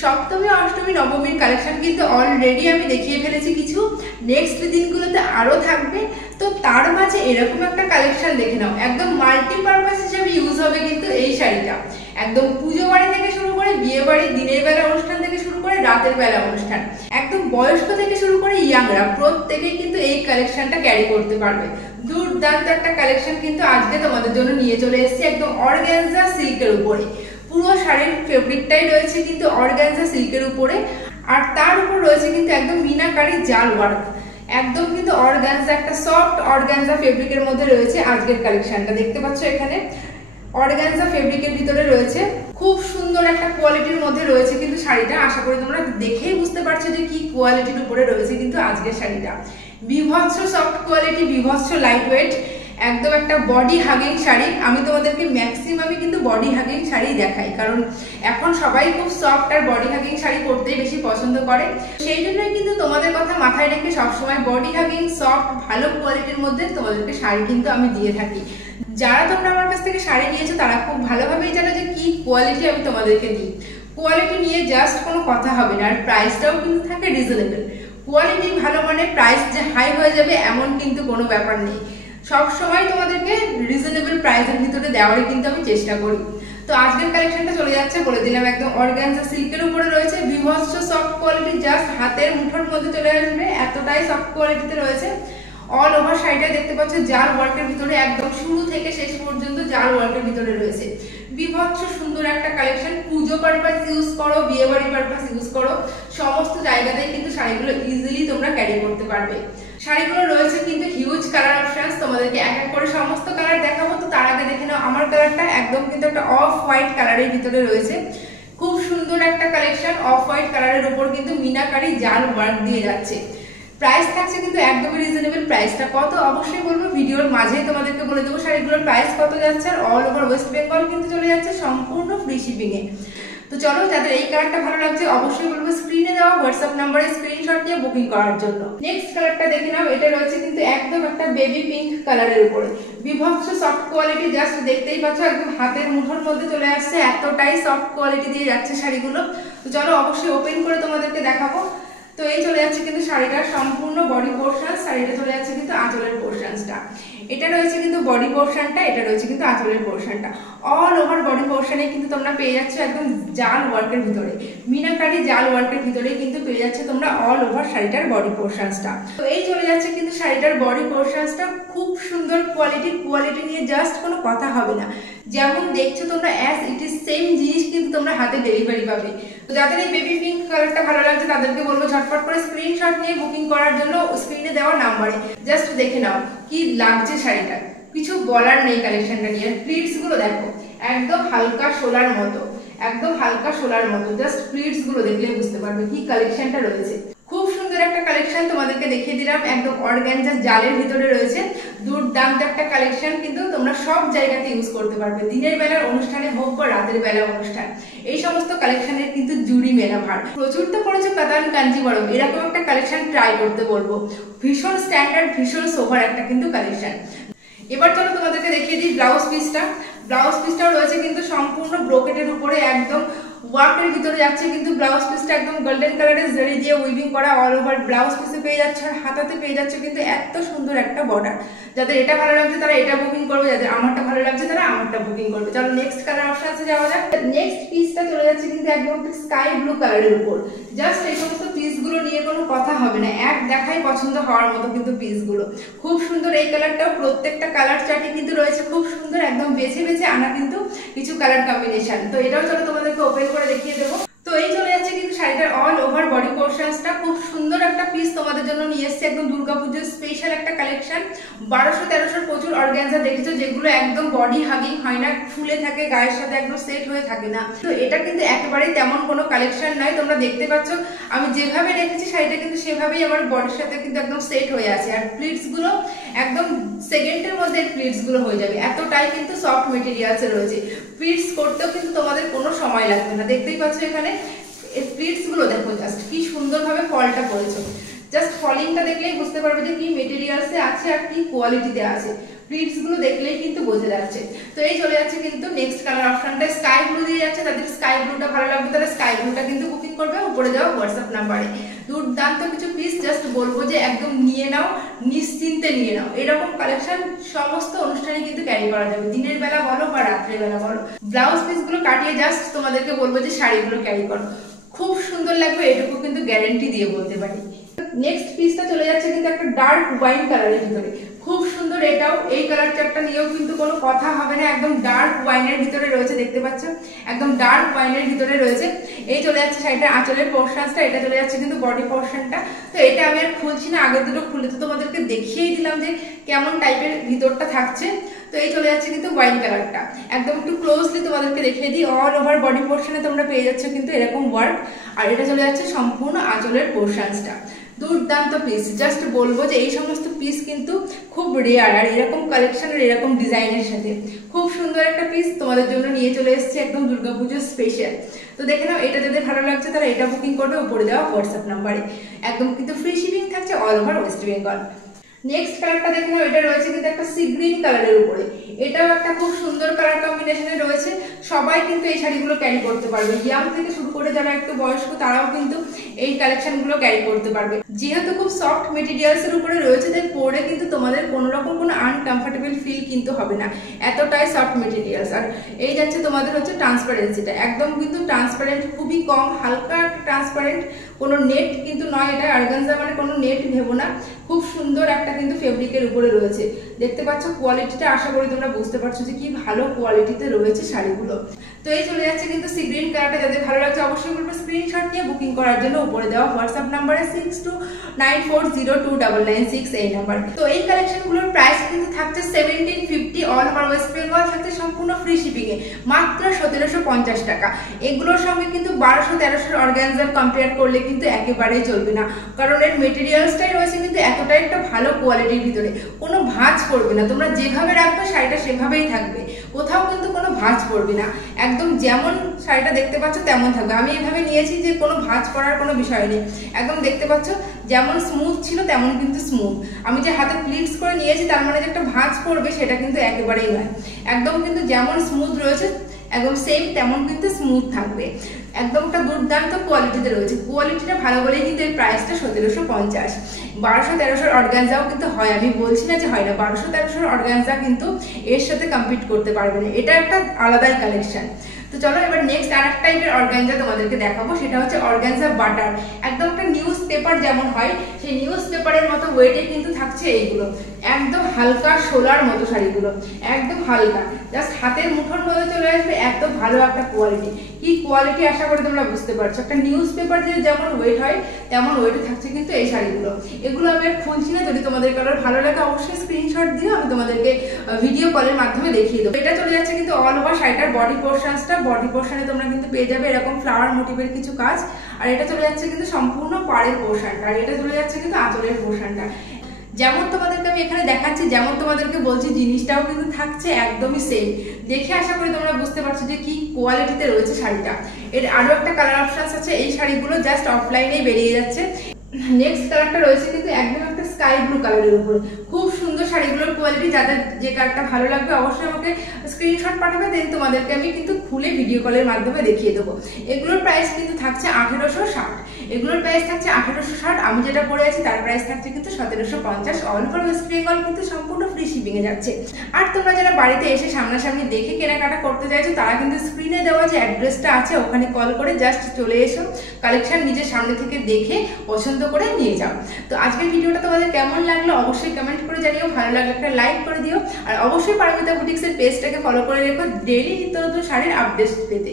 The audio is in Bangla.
সপ্তমী অষ্টমী নবমীর কালেকশন কিন্তু অলরেডি আমি দেখিয়ে ফেলেছি কিছু, নেক্সট দিনগুলোতে আরও থাকবে। তো তার মাঝে এরকম একটা কালেকশন দেখে নাও, একদম মাল্টিপারপাস হিসেবে ইউজ হবে কিন্তু এই শাড়িটা। একদম পুজো বাড়ি থেকে শুরু করে বিয়ে বাড়ি, দিনের বেলা অনুষ্ঠান থেকে শুরু করে রাতের বেলা অনুষ্ঠান, একদম বয়স্ক থেকে শুরু করে ইয়াংরা প্রত্যেকেই কিন্তু এই কালেকশনটা ক্যারি করতে পারবে। দুর্দান্ত একটা কালেকশন কিন্তু আজকে তোমাদের জন্য নিয়ে চলে এসেছি, একদম অর্গানজা সিল্কের উপরে। পুরো শাড়ির ফেব্রিকটাই রয়েছে কিন্তু অর্গানজা সিল্কের উপরে, আর তার উপর রয়েছে কিন্তু একদম মিনাকারি জাল ওয়ার্ক। একদম কিন্তু অর্গানজা, একটা সফট অর্গানজা ফেব্রিকের মধ্যে রয়েছে আজকের কালেকশনটা। দেখতে পাচ্ছ এখানে অর্গানজা ফেব্রিকের ভিতরে রয়েছে, খুব সুন্দর একটা কোয়ালিটির মধ্যে রয়েছে কিন্তু শাড়িটা। আশা করি তোমরা দেখেই বুঝতে পারছো যে কি কোয়ালিটির উপরে রয়েছে কিন্তু আজকের শাড়িটা। বিভৎস সফট কোয়ালিটি, বিভৎস লাইট ওয়েট, একদম একটা বডি হাগিং শাড়ি। আমি তোমাদেরকে ম্যাক্সিমামই কিন্তু বডি হাগিং শাড়ি দেখাই, কারণ এখন সবাই খুব সফট আর বডি হাগিং শাড়ি পরতেই বেশি পছন্দ করে। সেই জন্যই কিন্তু তোমাদের কথা মাথায় রেখে সবসময় বডি হাগিং সফট ভালো কোয়ালিটির মধ্যে তোমাদেরকে শাড়ি কিন্তু আমি দিয়ে থাকি। যারা তোমরা আমার কাছ থেকে শাড়ি নিয়েছো তারা খুব ভালোভাবেই জানো যে কি কোয়ালিটি আমি তোমাদেরকে দিই। কোয়ালিটি নিয়ে জাস্ট কোনো কথা হবে না, আর প্রাইসটাও কিন্তু থাকে রিজনেবল। কোয়ালিটি ভালো মানে প্রাইস যে হাই হয়ে যাবে এমন কিন্তু কোনো ব্যাপার নেই। সব সময় তোমাদেরকে রিজনেবল প্রাইসের ভিতরে দেওয়ারই কিন্তু আমি চেষ্টা করি। তো আজকের কালেকশনটা চলে যাচ্ছে বলে দিলাম, একদম অর্গানজা সিল্কের উপরে রয়েছে, বিভৎস সফট কোয়ালিটি, জাস্ট হাতের মুঠোর মধ্যে চলে আসবে এতটাই সফট কোয়ালিটিতে রয়েছে। অল ওভার শাড়িটা দেখতে পাচ্ছ জাল ওয়ার্কের ভিতরে, একদম শুরু থেকে শেষ পর্যন্ত জাল ওয়ার্কের ভিতরে রয়েছে। বিভৎস সুন্দর একটা কালেকশন। পুজো পারপাস ইউজ করো, বিয়ে বাড়ি পারপাস ইউজ করো, সমস্ত জায়গাতেই কিন্তু শাড়িগুলো ইজিলি তোমরা ক্যারি করতে পারবে। শাড়িগুলো রয়েছে কিন্তু হিউজ কালার অপশনস, তোমাদেরকে এক এক করে সমস্ত কালার দেখাবো। তো তার আগে দেখে নাও আমার কালারটা, একদম কিন্তু একটা অফ হোয়াইট কালারের ভিতরে রয়েছে। খুব সুন্দর একটা কালেকশন, অফ হোয়াইট কালারের উপর কিন্তু মিনাকারি জাল ওয়ার্ক দিয়ে যাচ্ছে। প্রাইস থাকছে কিন্তু একদমই রিজনেবল। প্রাইসটা কত অবশ্যই বলবো, ভিডিওর মাঝেই তোমাদেরকে বলে দেবো শাড়িগুলোর প্রাইস কত যাচ্ছে। আর অল ওভার ওয়েস্ট বেঙ্গল কিন্তু চলে যাচ্ছে সম্পূর্ণ ফ্রি শিপিং এ। তো চলো, যাদের এই কালারটা ভালো লাগছে অবশ্যই বলবো স্ক্রিনে দেওয়া হোয়াটসঅ্যাপ নাম্বারে স্ক্রিনশট নিয়ে বুকিং করার জন্য। নেক্সট কালারটা দেখে নাও, এটা রয়েছে কিন্তু একদম একটা বেবি পিঙ্ক কালারের উপরে, বিভৎস সফট কোয়ালিটি, জাস্ট দেখতেই পাচ্ছ একদম হাতের মুঠোর মধ্যে চলে আসছে, এতটাই সফট কোয়ালিটি দিয়ে যাচ্ছে শাড়িগুলো। তো চলো অবশ্যই ওপেন করে তোমাদেরকে দেখাবো। তো এই চলে যাচ্ছে কিন্তু শাড়িটার সম্পূর্ণ বডি পোর্শন, শাড়িটা চলে যাচ্ছে কিন্তু আঁচলের পোর্শনটা। এটা রয়েছে কিন্তু বডি পোর্শনটা, এটা রয়েছে কিন্তু আঁচলের পোর্শনটা। অল ওভার বডি পোর্শনে কিন্তু তোমরা পেয়ে যাচ্ছ একদম জাল ওয়ার্কের ভিতরে, মিনাকারি জাল ওয়ার্কের ভিতরে কিন্তু পেয়ে যাচ্ছে তোমরা অল ওভার শাড়িটার বডি পোর্শনটা। তো এই চলে যাচ্ছে কিন্তু শাড়িটার বডি পোর্শনটা। খুব সুন্দর কোয়ালিটি, কোয়ালিটি নিয়ে জাস্ট কোনো কথা হবে না। যেমন দেখছো তোমরা অ্যাজ ইট ইজ সেম জিনিস কিন্তু তোমরা হাতে ডেলিভারি পাবে। তো যাদের এই বেবি পিঙ্ক কালারটা ভালো লাগছে তাদেরকে বলবো ঝটপট করে স্ক্রিনশট নিয়ে বুকিং করার জন্য স্ক্রিনে দেওয়া নাম্বারে জাস্ট দেখে নাও কি লাগছে শাড়িটা। কিছু বলার নেই কালেকশনটা নিয়ে। প্লিটস গুলো দেখো, একদম হালকা শোলার মতো, একদম হালকা শোলার মতো। জাস্ট প্লিটস গুলো দেখলে বুঝতে পারবে কি কালেকশনটা রয়েছে। খুব সুন্দর একটা কালেকশন তোমাদেরকে দেখিয়ে দিলাম, একদম অর্গানজা জালের ভিতরে রয়েছে। দুর্দান্ত একটা কালেকশন, কিন্তু তোমরা সব জায়গাতে ইউজ করতে পারবে, দিনের বেলার অনুষ্ঠানে হোক বা রাতের বেলা অনুষ্ঠান। এই সমস্ত কালেকশনের কিন্তু জুড়ি মেলা ভার। প্রচুর তো পড়েছে কাতান কাঞ্জিবরম, এরকম একটা কালেকশন ট্রাই করতে বলবো। ভীষণ স্ট্যান্ডার্ড, ভীষণ সোভার একটা কিন্তু কালেকশন। এবার চলো তোমাদেরকে দেখিয়ে দিই ব্লাউজ পিসটা। ব্লাউজ পিসটাও রয়েছে কিন্তু সম্পূর্ণ ব্রোকেটের উপরে, একদম ওয়ার্কের ভিতরে যাচ্ছে কিন্তু ব্লাউজ পিসটা একদম গোল্ডেন কালারের জরি দিয়ে উইভিং করা অল ওভার ব্লাউজ পিসে পেয়ে যাচ্ছে। আর হাতাতে পেয়ে যাচ্ছে কিন্তু এত সুন্দর একটা বর্ডার। যাদের এটা ভালো লাগছে তারা এটা বুকিং করবে, যাদের আমারটা ভালো লাগছে তারা আমারটা বুকিং করবে। চলো নেক্সট কালার অপশনে যাওয়া যাক। নেক্সট পিসটা চলে যাচ্ছে কিন্তু একদম স্কাই ব্লু কালারের উপর। জাস্ট এই সমস্ত পিসগুলো নিয়ে কোনো কথা হবে না, এক দেখাই পছন্দ হওয়ার মতো কিন্তু পিসগুলো। খুব সুন্দর এই কালারটাও, প্রত্যেকটা কালার চার্টে কিন্তু রয়েছে খুব সুন্দর একদম বেছে বেছে আনা কিন্তু কিছু কালার কম্বিনেশন। তো এটাও চলো তোমাদেরকে ওপেন করে দেখিয়ে দেবো। তো এই চলে যাচ্ছে কিন্তু শাড়িটার অল ওভার বডি পোর্শনসটা। খুব সুন্দর একটা পিস তোমাদের জন্য নিয়ে এসেছে, একদম দুর্গাপুজোর স্পেশাল একটা কালেকশন। 1200-1300 প্রচুর অর্গানজা দেখেছো যেগুলো একদম বডি হাগিং হয় না, ফুলে থাকে, গায়ের সাথে একদম সেট হয়ে থাকে না। তো এটা কিন্তু একেবারেই তেমন কোনো কালেকশন নয়। তোমরা দেখতে পাচ্ছ আমি যেভাবে রেখেছি শাড়িটা কিন্তু সেভাবেই আমার বডির সাথে কিন্তু একদম সেট হয়ে আছে। আর প্লিটস গুলো একদম সেকেন্ডের মধ্যে প্লিটস গুলো হয়ে যাবে, এতটাই কিন্তু সফট মেটেরিয়ালসে রয়েছে। প্লিটস করতেও কিন্তু তোমাদের কোনো সময় লাগবে না। দেখতেই পাচ্ছ এখানে প্লিটস গুলো দেখো, জাস্ট কি সুন্দরভাবে ফলটা পড়েছে। জাস্ট ফলিংটা দেখলেই বুঝতে পারবে যে কি মেটেরিয়ালসে আছে আর কি কোয়ালিটিতে আছে। প্রিন্টস গুলো দেখলেই কিন্তু বোঝা যাচ্ছে। তো এই চলে যাচ্ছে কিন্তু নেক্সট কালার অপশনটা স্কাই ব্লু দিয়ে যাচ্ছে। তাদের স্কাই ব্লুটা ভালো লাগবে তাহলে স্কাই ব্লুটা কিন্তু বুকিং করবে উপরে দেওয়া হোয়াটসঅ্যাপ নাম্বারে। দুর্দান্ত কিছু পিস, জাস্ট বলবো যে একদম নিয়ে নাও, নিশ্চিন্তে নিয়ে নাও। এরকম কালেকশন সমস্ত অনুষ্ঠানে কিন্তু ক্যারি করা যাবে, দিনের বেলা বলো বা রাত্রের বেলা বলো। ব্লাউজ পিস গুলো কাটিয়ে জাস্ট তোমাদেরকে বলবো যে শাড়িগুলো ক্যারি করো, খুব সুন্দর লাগবে, এটুকু কিন্তু গ্যারান্টি দিয়ে বলতে পারি। নেক্সট পিসটা চলে যাচ্ছে কিন্তু একটা ডার্ক ওয়াইন কালারের ভিতরে, খুব সুন্দর এটাও। এই কালার চারটা নিয়েও কিন্তু কোনো কথা হবে না, একদম ডার্ক ওয়াইনের ভিতরে রয়েছে, দেখতে পাচ্ছ একদম ডার্ক ওয়াইনের ভিতরে রয়েছে। এই চলে যাচ্ছে শাড়িটার আঁচলের পোর্শনটা, এটা চলে যাচ্ছে কিন্তু বডি পোর্শনটা। তো এটা আমি আর খুলছি না, আগের দুটো খুলে তো তোমাদেরকে দেখিয়েই দিলাম যে কেমন টাইপের ভিতরটা থাকছে। তো এই চলে যাচ্ছে কিন্তু ওয়াইন কালারটা, একদম একটু ক্লোজলি তোমাদেরকে দেখিয়ে দিই। অল ওভার বডি পোর্শনে তোমরা পেয়ে যাচ্ছ কিন্তু এরকম ওয়ার্ক, আর এটা চলে যাচ্ছে সম্পূর্ণ আঁচলের পোর্শনটা। দুর্দান্ত পিস, জাস্ট বলবো যে এই সমস্ত পিস কিন্তু খুব রেয়ার, আর এরকম কালেকশনের এরকম ডিজাইনের সাথে খুব সুন্দর একটা পিস তোমাদের জন্য নিয়ে চলে এসেছে একদম দুর্গাপুজোর স্পেশাল। তো দেখে নাও, এটা যাদের ভালো লাগছে তারা এটা বুকিং করবে উপরে দেওয়া হোয়াটসঅ্যাপ নাম্বারে। একদম কিন্তু ফ্রি শিপিং থাকছে all over West Bengal. Next কালারটা দেখে নাও, এটা রয়েছে কিন্তু একটা সি গ্রিন কালারের উপরে, এটাও একটা খুব সুন্দর কালার কম্বিনেশনে রয়েছে। সবাই কিন্তু এই শাড়িগুলো ক্যারি করতে পারবে, ইয়াং থেকে শুরু করে যারা একটু বয়স্ক তারাও কিন্তু এই কালেকশনগুলো ক্যারি করতে পারবে। যেহেতু খুব সফট মেটেরিয়ালস এর উপরে রয়েছে, তাই পরে কিন্তু তোমাদের কোনো রকম কোনো আনকমফর্টেবল ফিল কিন্তু হবে না, এতটাই সফট মেটেরিয়ালস। আর এই যাচ্ছে তোমাদের হচ্ছে ট্রান্সপারেন্সিটা, একদম কিন্তু ট্রান্সপারেন্ট, খুবই কম, হালকা ট্রান্সপারেন্ট, কোনো নেট কিন্তু নয়, এটা অর্গানজা মানে কোনো নেট ভেবো না। খুব সুন্দর একটা কিন্তু ফেব্রিকের উপরে রয়েছে, দেখতে পাচ্ছ কোয়ালিটিটা, আশা করি তোমরা বুঝতে পারছো যে কি ভালো কোয়ালিটিতে রয়েছে শাড়িগুলো। তো এই চলে যাচ্ছে কিন্তু সি গ্রিন কালারটা, যাদের ভালো লাগছে অবশ্যই বলবো স্ক্রিনশট নিয়ে বুকিং করার জন্য উপরে দেওয়া হোয়াটসঅ্যাপ নাম্বারে 6294029996 এই নাম্বার। তো এই কালেকশনগুলোর প্রাইস কিন্তু থাকছে 1750 অল ওভার ওয়েস্ট বেঙ্গল, থাকছে সম্পূর্ণ ফ্রি শিপিং এ মাত্র 1750 টাকা। এগুলোর সঙ্গে কিন্তু 1200-1300 অর্গানজার কম্পেয়ার করলে কিন্তু একেবারেই চলবে না, কারণ এর মেটেরিয়ালসটাই রয়েছে কিন্তু এতটাই একটা ভালো কোয়ালিটির ভিতরে, কোনো ভাঁজ পড়বে না। তোমরা যেভাবে রাখবে শাড়িটা সেভাবেই থাকবে, কোথাও কিন্তু কোনো ভাঁজ পড়বে না, একদম যেমন শাড়িটা দেখতে পাচ্ছ তেমন থাকবে। আমি এইভাবে নিয়েছি যে কোনো ভাঁজ পড়ার কোনো বিষয় নেই, একদম দেখতে পাচ্ছ যেমন স্মুথ ছিল তেমন কিন্তু স্মুথ। আমি যে হাতে প্লিটস করে নিয়েছি তার মানে যে একটা ভাঁজ পড়বে সেটা কিন্তু একেবারেই নয়, একদম কিন্তু যেমন স্মুথ রয়েছে একদম সেম তেমন কিন্তু স্মুথ থাকবে, একদম একটা দুর্দান্ত কোয়ালিটিতে রয়েছে। কোয়ালিটিটা ভালো বলেই কিন্তু এর প্রাইসটা 1750। 1200-1300 অর্গানজাও কিন্তু হয়, আমি বলছি না যে হয় না, 1200-1300 অর্গানজা কিন্তু এর সাথে কম্পিট করতে পারবে না, এটা একটা আলাদাই কালেকশন। তো চলো এবার নেক্সট আর একটা টাইপের অর্গানজা তোমাদেরকে দেখাবো, সেটা হচ্ছে অর্গানজা বাটার। একদম একটা নিউজ পেপার যেমন হয় সেই নিউজ পেপারের মতো ওয়েটে কিন্তু থাকছে এইগুলো, একদম হালকা শোলার মতো শাড়িগুলো, একদম হালকা, জাস্ট হাতের মুঠোর মধ্যে চলে আসবে, এত ভালো একটা কোয়ালিটি। কি কোয়ালিটি আশা করি তোমরা বুঝতে পারছো, একটা নিউজ পেপার যে যেমন ওয়েট হয় তেমন ওয়েটে থাকছে কিন্তু এই শাড়িগুলো। এগুলো আমি আর খুলছি না, যদি তোমাদের কালার ভালো লাগে অবশ্যই স্ক্রিনশট দিও, আমি তোমাদেরকে ভিডিও কলের মাধ্যমে দেখিয়ে দেবো। এটা চলে যাচ্ছে কিন্তু অল ওভার শাড়িটার বডি পোর্শনসটা, বডি পোর্শনে তোমরা কিন্তু পেয়ে যাবে এরকম ফ্লাওয়ার মোটিভের কিছু কাজ, আর এটা চলে যাচ্ছে কিন্তু সম্পূর্ণ পাড়ের পোর্শনটা, আর এটা চলে যাচ্ছে কিন্তু আঁচলের পোর্শনটা। যেমন তোমাদেরকে আমি এখানে দেখাচ্ছি, যেমন তোমাদেরকে বলছি, জিনিসটাও কিন্তু থাকছে একদমই সেম। দেখে আশা করি তোমরা বুঝতে পারছো যে কি কোয়ালিটিতে রয়েছে শাড়িটা। এর আরো একটা কালার অপশনস আছে, এই শাড়িগুলো জাস্ট অফলাইনেই বেরিয়ে যাচ্ছে। নেক্সট কালারটা রয়েছে কিন্তু একদম একটা স্কাই ব্লু কালারের উপরে, খুব সুন্দর শাড়িগুলোর কোয়ালিটি। যাদের যে কালারটা ভালো লাগবে অবশ্যই আমাকে স্ক্রিনশট পাঠাবে, দেন তোমাদেরকে আমি কিন্তু খুলে ভিডিও কলের মাধ্যমে দেখিয়ে দেবো। এগুলোর প্রাইস কিন্তু থাকছে 1860, এগুলোর প্রাইস থাকছে 1860। আমি যেটা পরে আছি তার প্রাইস থাকছে কিন্তু 1750 অল ওভার ওয়েস্ট বেঙ্গল, কিন্তু সম্পূর্ণ ফ্রি শিপিং এ যাচ্ছে। আর তোমরা যারা বাড়িতে এসে সামনাসামনি দেখে কেনাকাটা করতে চাইছো তারা কিন্তু স্ক্রিনে দেওয়া যে অ্যাড্রেসটা আছে ওখানে কল করে জাস্ট চলে এসো, কালেকশন নিজের সামনে থেকে দেখে পছন্দ করে নিয়ে যাও। তো আজকের ভিডিওটা তোমাদের কেমন লাগলো অবশ্যই কমেন্ট করে জানিও, ভালো লাগলে একটা লাইক করে দিও, আর অবশ্যই পারমিতা বুটিক্সের পেজটাকে ফলো করে রেখো ডেইলি নিত্য নতুন শাড়ির আপডেট পেতে।